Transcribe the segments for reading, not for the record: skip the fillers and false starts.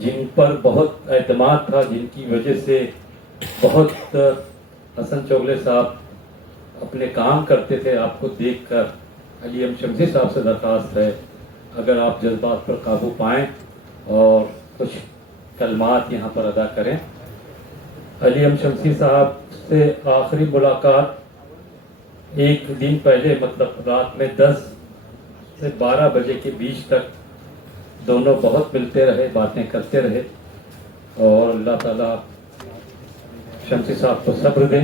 جن پر بہت اعتماد تھا، جن کی وجہ سے بہت حسن چوغلے صاحب اپنے کام کرتے تھے، آپ کو دیکھ کر علی ایم شمسی صاحب سے درخواست ہے اگر آپ جذبات پر قابو پائیں اور کچھ کلمات یہاں پر ادا کریں۔ علی ایم شمسی صاحب سے آخری ملاقات ایک دن پہلے، مطلب رات میں 10 سے 12 بجے کے بیچ تک دونوں بہت ملتے رہے، باتیں کرتے رہے، اور اللہ تعالیٰ شمسی صاحب کو صبر دے۔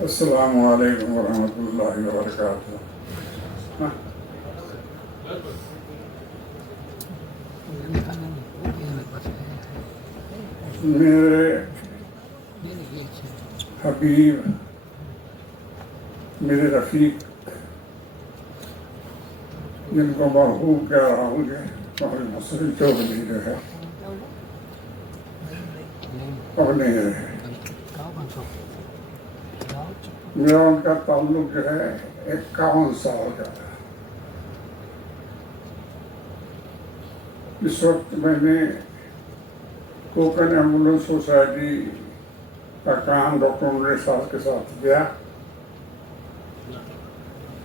السلام علیکم ورحمۃ اللہ وبرکاتہ۔ میرے حبیب، میرے رفیق، جن کو محبوب کہہ رہا ہوں گے، محمد حسن چوغلی جو ہے اب نہیں رہے۔ میرا ان کا تعلق جو ہے 51 سال کا ہے۔ اس وقت میں نے کوکن ایمبولینس سوسائٹی کا کام ڈاکٹر عمر صاحب کے ساتھ کیا،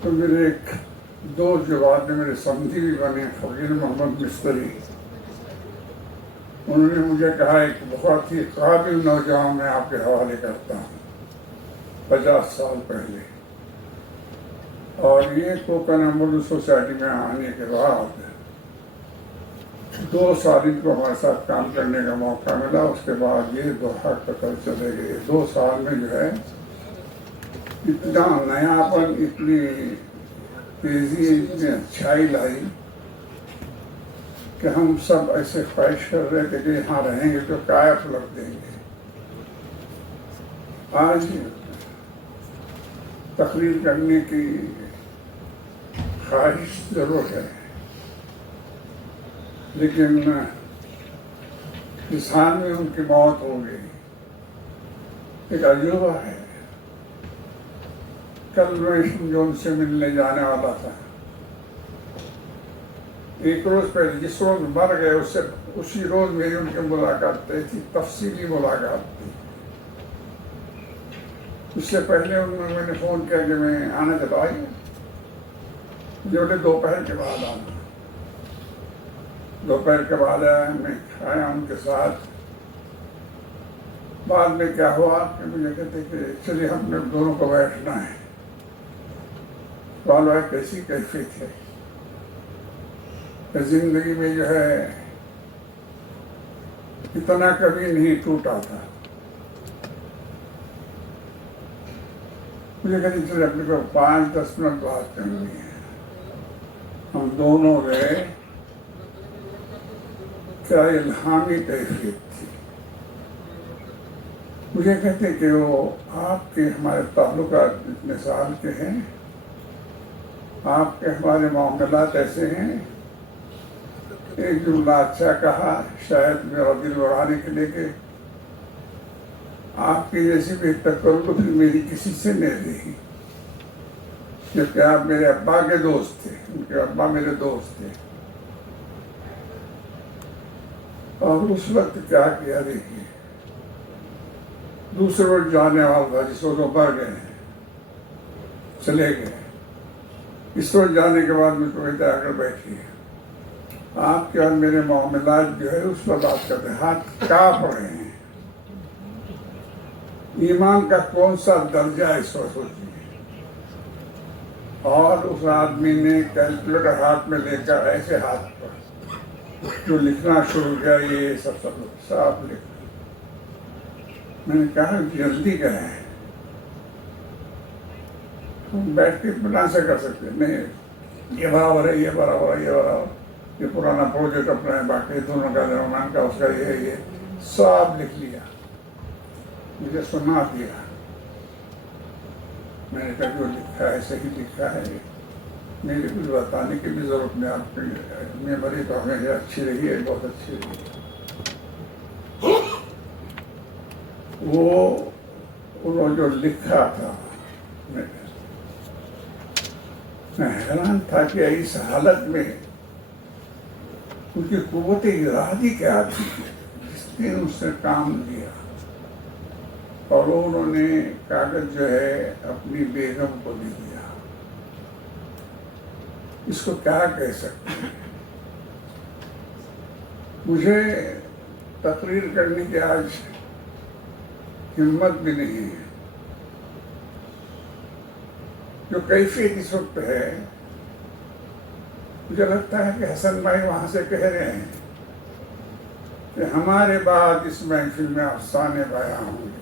تو میرے ایک دوست جو بعد میں میرے سمجھی بھی بنے، فقیر محمد مستری، انہوں نے مجھے کہا ایک بہت ہی قابل نوجوان میں آپ کے حوالے کرتا ہوں 50 سال پہلے۔ اور یہ کوکن ایمبولینس سوسائٹی میں آنے کے بعد 2 سال ان کو ہمارے ساتھ کام کرنے کا موقع ملا۔ اس کے بعد یہ دوحہ قطر چلے گئے۔ 2 سال میں جو ہے اتنا نیاپن، اتنی تیزی، اتنی اچھائی لائی کہ ہم سب ایسے خواہش کر رہے تھے کہ یہاں رہیں گے تو کایا پلٹ دیں گے۔ آج تقریر کرنے کی خواہش ضرور ہے، لیکن اس حال میں ان کی موت ہو گئی۔ ایک عجوبہ ہے۔ کل میں جو ان سے ملنے جانے والا تھا، ایک روز پہلے جس روز مر گئے اسی روز میری ان کی ملاقات طے تھی، تفصیلی ملاقات تھی۔ اس سے پہلے میں نے فون کیا کہ میں آنا چاہتا ہوں، جو دوپہر کے بعد آنا۔ دوپہر کے بعد آیا، میں کھایا ان کے ساتھ۔ بعد میں کیا ہوا کہ مجھے کہتے کہ چلیے ہم نے دونوں کو بیٹھنا ہے۔ سوال ہے کیسی کیفیت ہے؟ زندگی میں جو ہے اتنا کبھی نہیں ٹوٹا تھا۔ مجھے کہتے چلے اپنے کو 5-10 منٹ بات کرنی ہے۔ ہم دونوں گئے، کیا الہامی کیفیت تھی۔ مجھے کہتے کہ وہ آپ کے ہمارے تعلقات اتنے سال کے ہیں، آپ کے ہمارے معاملات ایسے ہیں۔ ایک جملہ اچھا کہا، شاید میرا دل بڑھانے کے لیے، کہ آپ کی جیسی بھی تکلف میری کسی سے نہیں رہی، کیونکہ آپ میرے ابا کے دوست تھے، ان کے ابا میرے دوست تھے۔ اور اس وقت کیا کیا دیکھیے، دوسرے وقت جانے والا تھا جس وقت وہ مر گئے ہیں، چلے گئے۔ اس وقت جانے کے بعد مجھ کو کہتے آ کر بیٹھیے، آپ کے اور میرے معاملات جو ہے اس پر بات کرتے ہیں، ہاتھ کانپ رہے ہیں۔ ایمان کا کون سا درجہ اس وقت سوچیے۔ اور اس آدمی نے کیلکولیٹر ہاتھ میں لے کر ایسے ہاتھ پر جو لکھنا شروع کیا، یہ سب صاف لکھ۔ میں نے کہا جلدی کیا ہے، ہم بیٹھ کے بنا سے کر سکتے نہیں، یہ برابر ہے، یہ برابر ہے، یہ برابر، یہ پرانا پروجیکٹ اپنا ہے، باقی دونوں کا درمیان کا اس کا یہ سب لکھ لیا، مجھے سنا دیا۔ میں نے کہا جو لکھا ہے صحیح لکھا ہے، میری کچھ بتانے کی بھی ضرورت نہیں، آپ کی میموری تو ہمیشہ اچھی رہی ہے، بہت اچھی رہی ہے۔ وہ انہوں جو لکھا تھا، میں حیران تھا کہ اس حالت میں ان کی قوت ارادی کیا تھی جس نے ان سے کام لیا، اور انہوں نے کاغذ جو ہے اپنی بیگم کو دے دیا۔ اس کو کیا کہہ سکتے ہیں؟ مجھے تقریر کرنے کی آج ہمت بھی نہیں ہے۔ جو کیفیت اس وقت ہے، مجھے لگتا ہے کہ حسن بھائی وہاں سے کہہ رہے ہیں کہ ہمارے بعد اس محفل میں افسانے بیاں ہوں گے،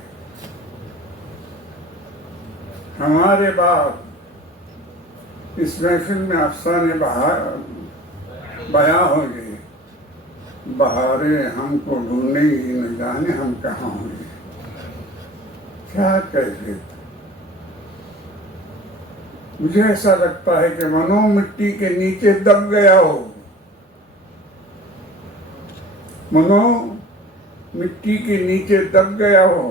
ہمارے بعد اس محفل میں افسانے بیاں ہوں گے، بہاریں ہم کو ڈھونڈیں گی، نہ جانے ہم کہاں ہوں گے۔ کیا کیفیت! مجھے ایسا لگتا ہے کہ منو مٹی کے نیچے دب گیا ہو، منو مٹی کے نیچے دب گیا ہو،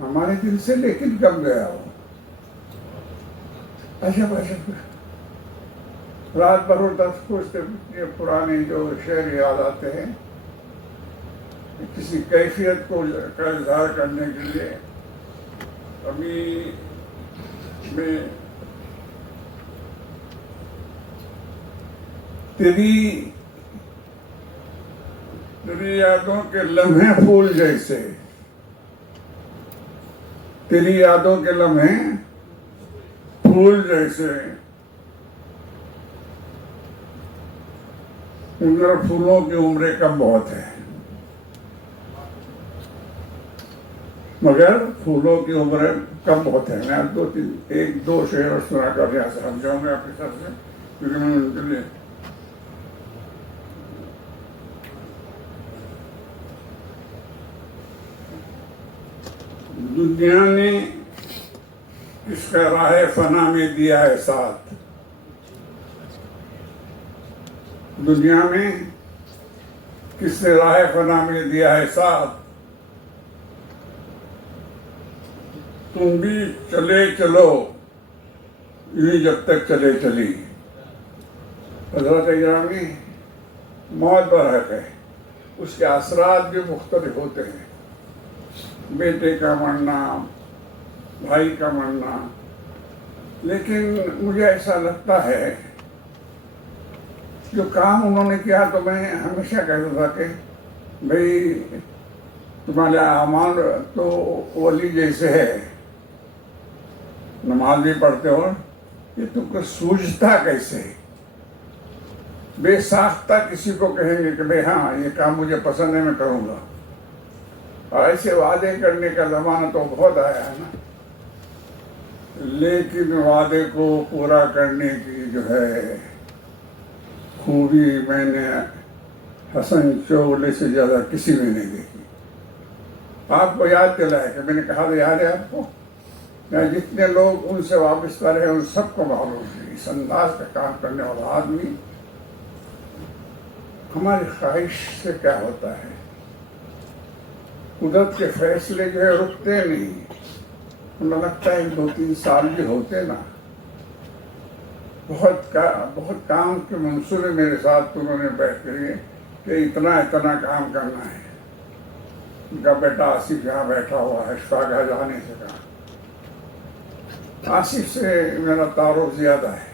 ہمارے دل سے لیکن کب گیا ہو۔ عجب عجب، رات بھر اٹھتا سوچتے پرانے جو شعر یاد آتے ہیں کسی کیفیت کو کا اظہار کرنے کے لیے۔ ابھی میں تیری یادوں کے لمحے پھول جیسے، تیری یادوں کے لمحے پھول جیسے، مگر پھولوں کی عمریں کم بہت ہے، مگر پھولوں کی عمریں کم بہت ہے۔ میں ایک دو شعر سنا کر یہاں سے ہم جاؤں گا اپنی طرف سے، کیونکہ میں ان کے لیے دنیا نے اس کا راہ فنا میں دیا ہے ساتھ، دنیا میں کس نے راہ فنا میں دیا ہے ساتھ، تم بھی چلے چلو یوں جب تک چلے چلی۔ حضرت گرامی، موت برحق ہے، اس کے اثرات بھی مختلف ہوتے ہیں، بیٹے کا مرنا، بھائی کا مرنا، لیکن مجھے ایسا لگتا ہے جو کام انہوں نے کیا تو میں ہمیشہ کہتا تھا کہ بھئی تمہارے اعمال تو ولی جیسے ہے، نماز بھی پڑھتے ہو، یہ تم کو سوجھتا کیسے؟ بے ساختہ کسی کو کہیں گے کہ بھئی ہاں یہ کام مجھے پسند ہے میں کروں گا، اور ایسے وعدے کرنے کا زمانہ تو بہت آیا ہے نا، لیکن وعدے کو پورا کرنے کی جو ہے خوبی میں نے حسن چوغلے سے زیادہ کسی میں نہیں دیکھی۔ آپ کو یاد دلایا کہ میں نے کہا تھا، یاد ہے آپ کو؟ جتنے لوگ ان سے وابستہ رہے ان سب کو معلوم ہے اس انداز کا کام کرنے والا آدمی ہماری خواہش سے کیا ہوتا ہے۔ قدرت کے فیصلے جو ہے رکتے نہیں، انہیں لگتا ہے 2-3 سال بھی ہوتے نا۔ بہت کام کے منصوبے میرے ساتھ انہوں نے بیٹھ کے کہ اتنا کام کرنا ہے۔ ان کا بیٹا آصف یہاں بیٹھا ہوا ہے، شفاگاہ جانے سے کہا۔ آصف سے میرا تعارف زیادہ ہے،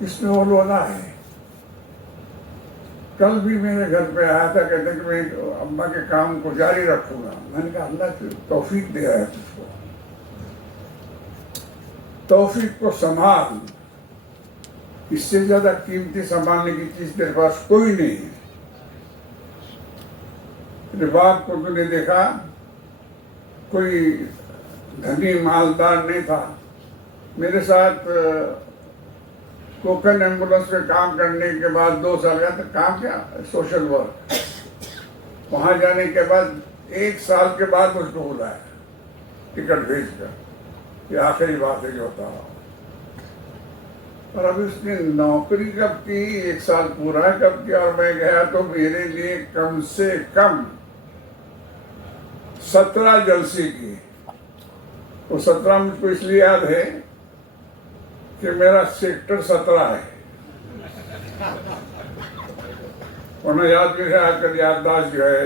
اس میں وہ لولا ہے۔ کل بھی میرے گھر پہ آیا تھا، کہتے کہ میں اماں کے کام کو جاری رکھوں گا۔ میں نے کہا اللہ کی توفیق دیا ہے تجھ کو، توفیق کو سنبھال، اس سے زیادہ قیمتی سنبھالنے کی چیز تیرے پاس کوئی نہیں ہے۔ میرے باپ کو تو نے دیکھا کوئی دھنی مالدار نہیں تھا، میرے ساتھ کوکن ایمبولنس میں کام کرنے کے بعد 2 سال کا کام کیا سوشل ورک، وہاں جانے کے بعد 1 سال کے بعد مجھ کو بلایا ٹکٹ بھیج کر، یہ آخری بات ہے جو ہوتا ہوا۔ اور اب اس نے نوکری کب کی، 1 سال پورا کب کیا، اور میں گیا تو میرے لیے کم سے کم 17 جلسے کی۔ وہ 17 مجھ کو اس لیے یاد ہے کہ میرا سیکٹر 17 ہے، ورنہ یاد بھی ہے آج کل یادداشت جو ہے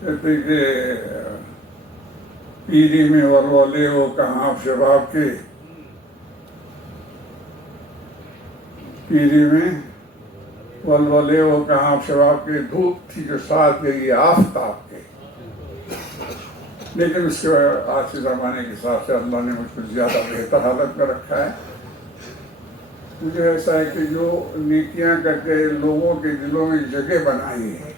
کہتے کہ پیری میں ولولے وہ کہاں شباب کے، پیری میں ولولے وہ کہاں شباب کے، دھوپ تھی جو ساتھ گئی آفتاب کے. لیکن اس کے آج کے زمانے کے حساب سے اللہ نے مجھ کو زیادہ بہتر حالت میں رکھا ہے. مجھے ایسا ہے کہ جو نیکیاں کر کے لوگوں کے دلوں میں جگہ بنائی ہے،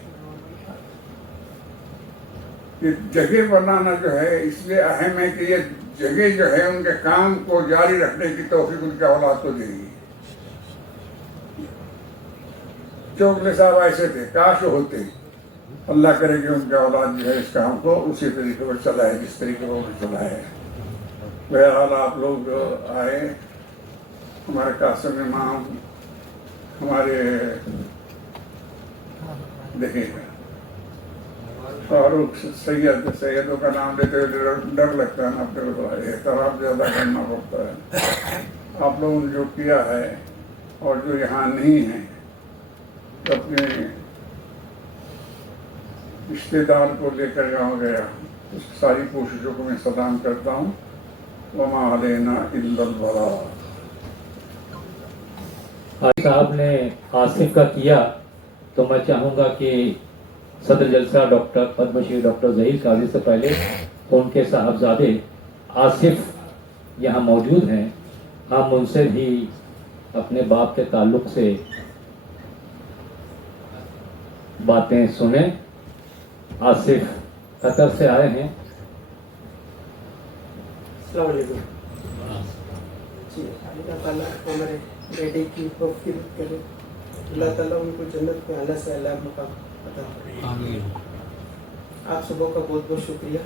یہ جگہ بنانا جو ہے اس لیے اہم ہے کہ یہ جگہ جو ہے ان کے کام کو جاری رکھنے کی توفیق ان کے اولاد کو دے گی. چوگلے صاحب ایسے تھے، کاش ہوتے، اللہ کرے کہ ان کے اولاد جو ہے اس کام کو اسی طریقے پر چلائے جس طریقے پر وہ چلائے. بہرحال آپ لوگ جو آئے، ہمارے قاسم امام، ہمارے دیکھیے فاروق سیدوں کا نام لیتے ہوئے ڈر لگتا ہے نا، اپنے کو احترام زیادہ کرنا پڑتا ہے. آپ لوگوں نے جو کیا ہے اور جو یہاں نہیں ہیں، اپنے رشتے دار کو لے کر یہاں گیا، اس ساری کوششوں کو میں سلام کرتا ہوں. وما علینا الا البلاغ. حاجی صاحب نے آصف کا کیا تو میں چاہوں گا کہ صدر جلسہ ڈاکٹر پدم شری ڈاکٹر ظہیر قاضی سے پہلے ان کے صاحبزادے آصف یہاں موجود ہیں، ہم ان سے بھی اپنے باپ کے تعلق سے باتیں سنیں. آصف قطر سے آئے ہیں. السلام علیکم. جی اللہ تعالیٰ ہمارے بیٹے کی توفیق کرے، اللہ تعالیٰ ان کو جنت میں اعلیٰ سے اعلیٰ مقام عطا کرے. آپ سبوں کا بہت بہت شکریہ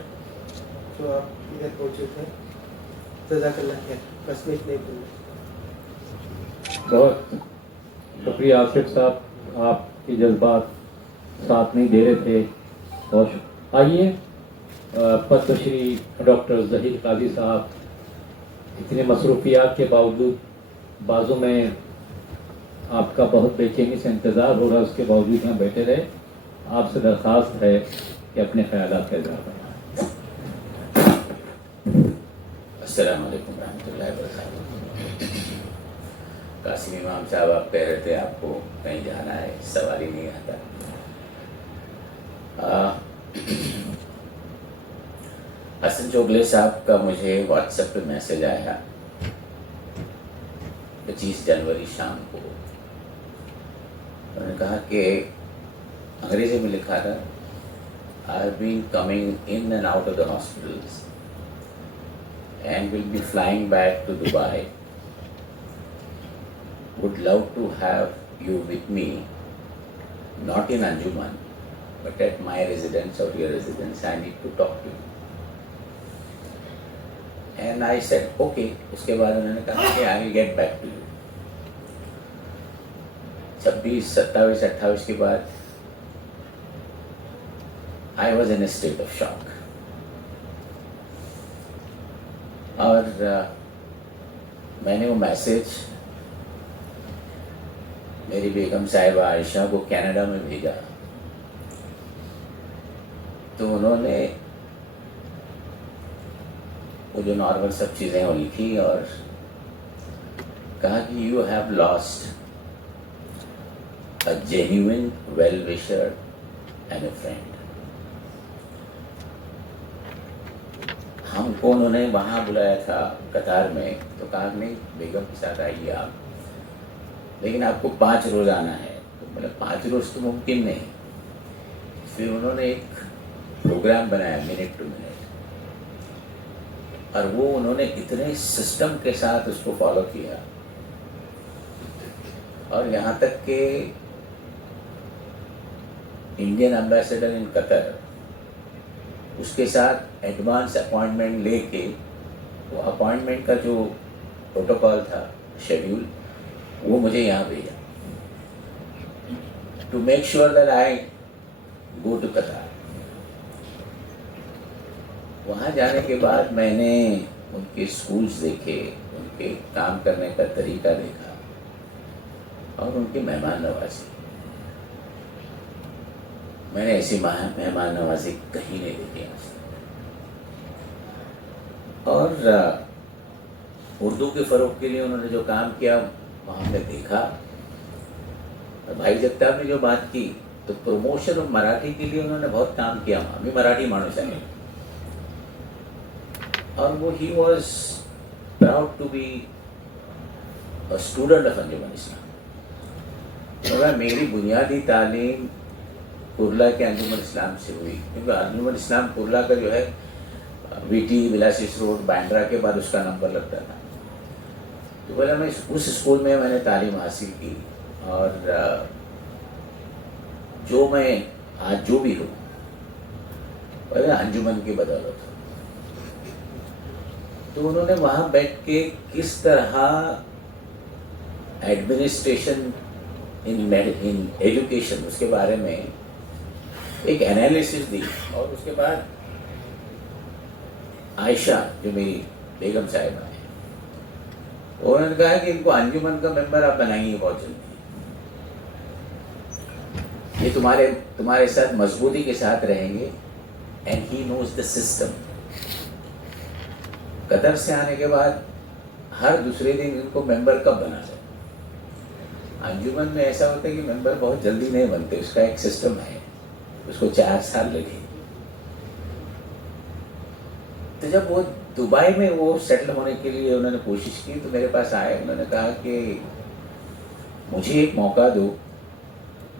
جو آپ ادھر پہنچے تھے. جزاک اللہ خیر. بس میں اتنے ہی بہت شکریہ آصف صاحب، آپ کے جذبات ساتھ نہیں دے رہے تھے. اور آئیے پدم شری ڈاکٹر ظہیر قاضی صاحب اتنے مصروفیات کے باوجود، بازو میں آپ کا بہت بے چینی سے انتظار ہو رہا ہے، اس کے باوجود یہاں بیٹھے رہے. آپ سے درخواست ہے کہ اپنے خیالات کا اظہار کریں. السلام علیکم ورحمۃ اللہ وبرکاتہ. قاسم امام صاحب آپ کہہ رہے تھے آپ کو کہیں جانا ہے، سوال ہی نہیں آتا. حسن چوگلے صاحب کا مجھے واٹس ایپ پہ میسج آیا 25 جنوری شام کو. انہوں نے کہا کہ انگریزی میں لکھا تھا I have been coming in and out of the hospitals and will be flying back to Dubai. Would love to have you with me, not in Anjuman, but at my residence or your residence. I need to talk to you. And I said, okay. اس کے بعد انہوں نے کہا کہ I will get back to you. 26, 27, 28 کے بعد I was in a state of shock. اور میں نے وہ میسج میری بیگم صاحبہ عائشہ کو کینیڈا میں بھیجا تو انہوں نے وہ جو نارمل سب چیزیں وہ لکھی اور کہا کہ you have lost a genuine well wisher and a friend. ہم کو انہوں نے وہاں بلایا تھا قطار میں تو کہا نہیں بیگم کے ساتھ آئیے آپ، لیکن آپ کو 5 روز آنا ہے. تو بولے 5 روز تو ممکن نہیں. پھر انہوں نے ایک پروگرام بنایا منٹ ٹو منٹ اور وہ انہوں نے اتنے سسٹم کے ساتھ اس کو فالو کیا اور یہاں تک کہ انڈین ایمبیسڈر ان قطر اس کے ساتھ ایڈوانس اپوائنٹمنٹ لے کے وہ اپوائنٹمنٹ کا جو پروٹوکول تھا شیڈیول وہ مجھے یہاں بھیجا to make sure that I go to Qatar. وہاں جانے کے بعد میں نے ان کے اسکولس دیکھے، ان کے کام کرنے کا طریقہ دیکھا اور ان کی مہمان نوازی. میں نے ایسی مہمان نوازی کہیں نہیں دیکھی آج تک. اور اردو کے فروغ کے لیے انہوں نے جو کام کیا وہاں ہم نے دیکھا. بھائی جگتاپ نے جو بات کی تو پروموشن آف مراٹھی کے لیے انہوں نے بہت کام کیا. ہمیں مراٹھی مانوس ہے اور وہ ہی was proud to be a student of Anjuman Islam. میری بنیادی تعلیم کرلا کے انجمن اسلام سے ہوئی کیونکہ انجمن اسلام کرلا کا جو ہے وی ٹی ولاسیس روڈ بینڈرا کے بعد اس کا نمبر لگتا تھا. تو بولا میں اس اسکول میں نے تعلیم حاصل کی اور جو میں آج جو بھی ہوں انجمن کی بدولت. تو انہوں نے وہاں بیٹھ کے کس طرح ایڈمنسٹریشن ان ایجوکیشن اس کے بارے میں ایک انالیسس دی. اور اس کے بعد عائشہ جو میری بیگم صاحبہ ہیں انہوں نے کہا کہ ان کو انجمن کا ممبر آپ بنائیے بہت جلدی. یہ تمہارے ساتھ مضبوطی کے ساتھ رہیں گے. And he nose the system. قطر سے آنے کے بعد ہر دوسرے دن ان کو ممبر کب بنا جائے. انجمن میں ایسا ہوتا ہے کہ ممبر بہت جلدی نہیں بنتے. اس کا ایک سسٹم ہے. اس کو 4 سال لگے. تو جب وہ دبئی میں وہ سیٹل ہونے کے لیے انہوں نے کوشش کی تو میرے پاس آئے. انہوں نے کہا کہ مجھے ایک موقع دو.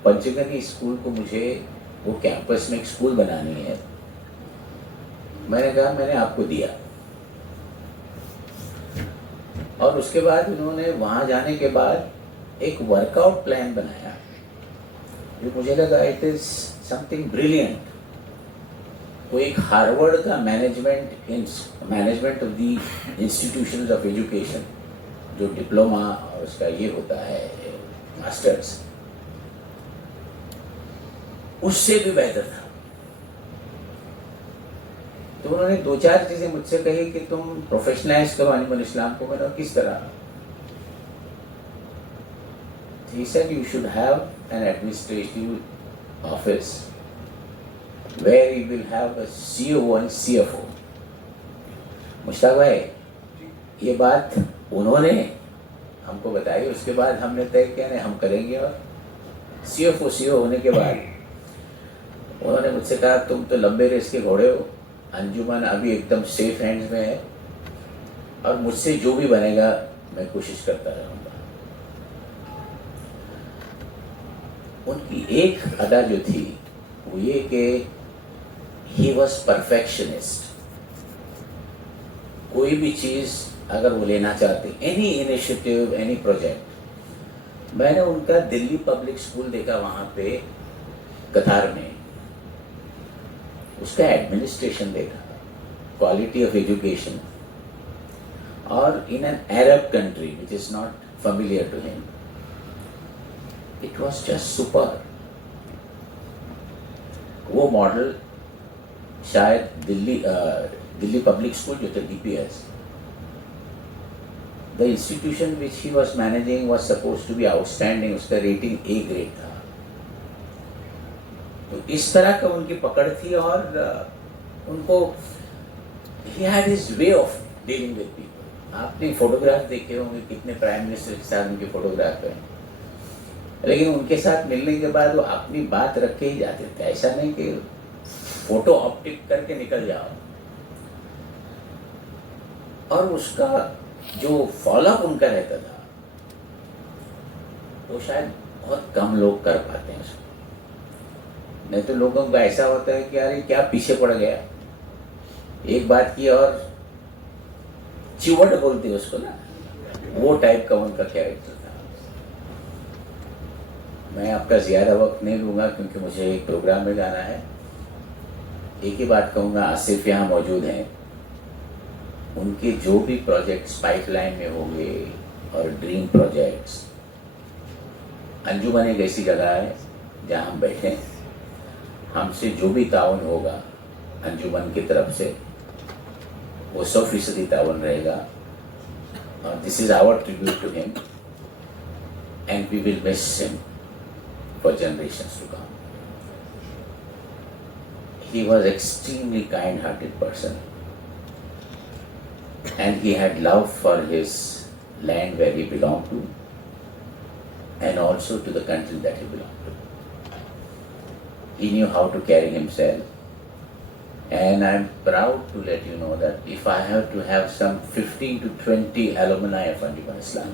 پنچگنی اسکول کو مجھے وہ کیمپس میں ایک اسکول بنانی ہے. میں نے کہا میں نے آپ کو دیا. اور اس کے بعد انہوں نے وہاں جانے کے بعد ایک ورک آؤٹ پلان بنایا جو مجھے لگا it is some thing brilliant. وہ ایک ہارورڈ کا management of the institutions of education جو ڈپلوما اور اس کا یہ ہوتا ہے ماسٹرز اس سے بھی بہتر تھا. تو انہوں نے 2-4 چیزیں مجھ سے کہی کہ تم پروفیشنلائز کرو انجمن اسلام کو. میں نے کس طرح؟ He said you should have an administrative office where you will have a CO and CFO. مشتاق بھائی یہ بات انہوں نے ہم کو بتائی. اس کے بعد ہم نے طے کیا نہیں ہم کریں گے. اور CO ہونے کے بعد انہوں نے مجھ سے کہا تم تو لمبے ریس کے گھوڑے ہو. انجمن ابھی ایک دم سیف ہینڈز میں ہے اور مجھ سے جو بھی بنے گا میں کوشش کرتا رہوں گا. ان کی ایک ادا جو تھی وہ یہ کہ ہی واز پرفیکشنسٹ. کوئی بھی چیز اگر وہ لینا چاہتے اینی انیشیٹو اینی پروجیکٹ. میں نے ان کا دلی پبلک اسکول دیکھا وہاں پہ قطار میں. اس کا ایڈمنسٹریشن دیکھا کوالٹی آف ایجوکیشن. اور in an Arab country which is not familiar to ہم اٹ واز جسٹ سپر. وہ ماڈل شاید دلی پبلک اسکول جو تھا DPS the institution which he was managing was supposed to be outstanding. اس کا rating A grade تھا. تو اس طرح کا ان کی پکڑ تھی. اور ان کو he had his way of dealing with people. آپ نے فوٹوگراف دیکھے ہوں گے کتنے پرائم منسٹر کے ساتھ ان کے فوٹوگراف ہیں. لیکن ان کے ساتھ ملنے کے بعد وہ اپنی بات رکھ کے ہی جاتے تھے. ایسا نہیں کہ فوٹو آپٹک کر کے نکل جاؤ. اور اس کا جو فالو اپ ان کا رہتا تھا وہ شاید بہت کم لوگ کر پاتے ہیں اس کو. نہیں تو لوگوں کا ایسا ہوتا ہے کہ یار یہ کیا پیچھے پڑ گیا. ایک بات کی اور چیوٹ بولتے اس کو نا, وہ ٹائپ کا ان کا کیریکٹر تھا. میں آپ کا زیادہ وقت نہیں لوں گا کیونکہ مجھے ایک پروگرام میں جانا ہے. ایک ہی بات کہوں گا, آصف یہاں موجود ہیں, ان کے جو بھی پروجیکٹس پائپ لائن میں ہوں گے اور ڈریم پروجیکٹس, انجمن ایک ایسی جگہ ہے جہاں ہم بیٹھیں, ہم سے جو بھی تعاون ہوگا انجمن کی طرف سے وہ 100% تعاون رہے گا. This is our tribute to him, and we will miss him for generations to come. He was extremely kind-hearted person, and he had love for his land where he belonged to, and also to the country that he belonged to. He knew how to carry himself, and I'm proud to let you know that if I have to have some 15 to 20 alumni of Anjuman Islam,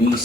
20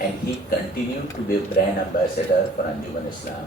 And he continued to be brand ambassador for Anjuman Islam,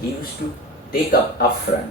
he used to take up front.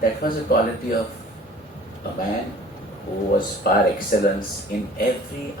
That was a quality of a man who was par excellence in every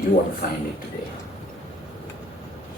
you won't find it today.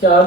4